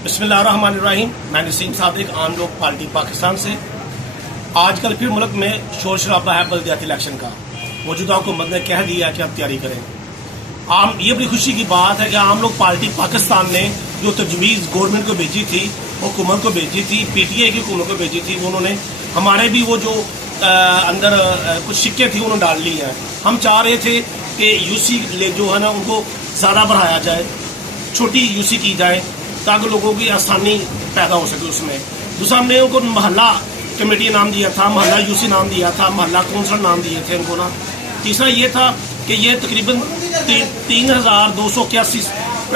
बिस्मिल्लाहिर्रहमानिर्रहीम। मैं नसीम सादिक, आम लोग पार्टी पाकिस्तान से। आजकल फिर मुल्क में शोर शराबा है बल्दियाती इलेक्शन का। मौजूदा हुकूमत ने कह दिया कि आप तैयारी करें। ये बड़ी खुशी की बात है कि आम लोग पार्टी पाकिस्तान ने जो तजवीज़ गवर्नमेंट को भेजी थी, हुकूमत को भेजी थी, PTI की हुकूमत को भेजी थी, उन्होंने हमारे भी वो जो अंदर कुछ सिक्के थी उन्होंने डाल ली हैं। हम चाह रहे थे कि UC जो है ना उनको ज़्यादा बढ़ाया जाए, छोटी UC की जाए ताकि लोगों की आसानी पैदा हो सके उसमें। दूसरा हमने उनको मोहल्ला कमेटी नाम दिया था, मोहल्ला UC नाम दिया था, मोहल्ला कौंसल नाम दिए थे उनको ना। तीसरा ये था कि ये तकरीबन 3,281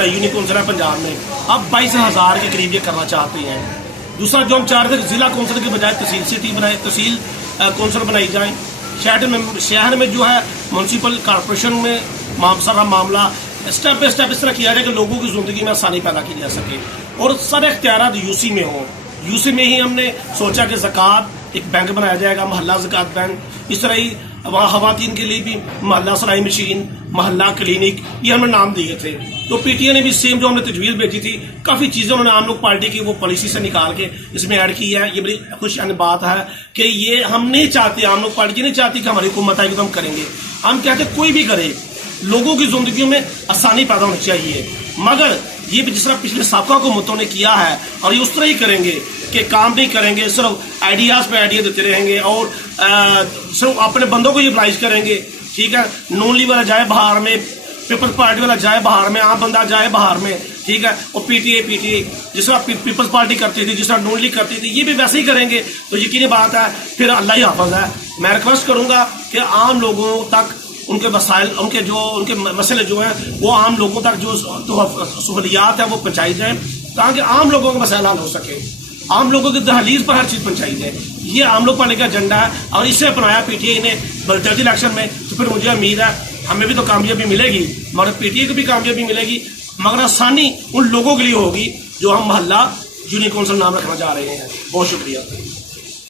यूनिट कौंसल है पंजाब में, अब 22,000 के करीब ये करना चाहते हैं। दूसरा जो हम चाह रहे थे जिला कौंसल के बजाय तहसील सिटी बनाए, तहसील कौंसल बनाई जाए। शहर में जो है म्यूनसिपल कॉरपोरेशन में सारा मामला स्टेप बाय स्टेप इस तरह किया जाए कि लोगों की जिंदगी में आसानी पैदा की जा सके और सारे इख्तियारात UC में हो। UC में ही हमने सोचा कि ज़कात एक बैंक बनाया जाएगा, मोहल्ला ज़कात बैंक। इस तरह ही वहाँ खवातीन के लिए भी मोहल्ला सिलाई मशीन, मोहल्ला क्लिनिक, ये हमने नाम दिए थे। तो PTI ने भी सेम जो हमने तजवीज़ भेजी थी, काफ़ी चीज़ें उन्होंने आम लोग पार्टी की वो पॉलिसी से निकाल के इसमें ऐड की है। ये बड़ी खुशहाल बात है कि ये हम नहीं चाहते, आम लोग पार्टी नहीं चाहती कि हमारी हुकूमत आएगी तो हम करेंगे। हम कहते कोई भी करे, लोगों की जिंदगी में आसानी पैदा होनी चाहिए। मगर ये भी जिस तरह पिछले साबका हुकूमतों ने किया है और ये उस तरह ही करेंगे कि काम नहीं करेंगे, सिर्फ आइडियाज़ पे आइडिया देते रहेंगे और सिर्फ अपने बंदों को यूटिलाइज करेंगे। ठीक है, नॉन लीव वाला जाए बाहर में, पीपल्स पार्टी वाला जाए बाहर में, आम बंदा जाए बाहर में। ठीक है, और PTI जिस तरह पीपल्स पार्टी करती थी, जिस तरह नॉन लीव करती थी, ये भी वैसे ही करेंगे तो यकीनी बात है फिर अल्लाह ही हाफ़िज़ है। मैं रिक्वेस्ट करूंगा कि आम लोगों तक उनके मसाइल, उनके मसले जो हैं वो आम लोगों तक जो सहूलियात है वो पहुँचाई जाए ताकि आम लोगों के मसाइल हल हो सके, आम लोगों की दहलीज पर हर चीज़ पहुँचाई जाए। ये आम लोग पार्टी का एजेंडा है और इसे अपनाया PTI ने बल्दियाती इलेक्शन में। तो फिर मुझे उम्मीद है हमें भी तो कामयाबी मिलेगी, मगर PTI को भी कामयाबी मिलेगी, मगर आसानी उन लोगों के लिए होगी जो हम मोहल्ला यूनियन कौंसिल नाम रखना चाह रहे हैं। बहुत शुक्रिया।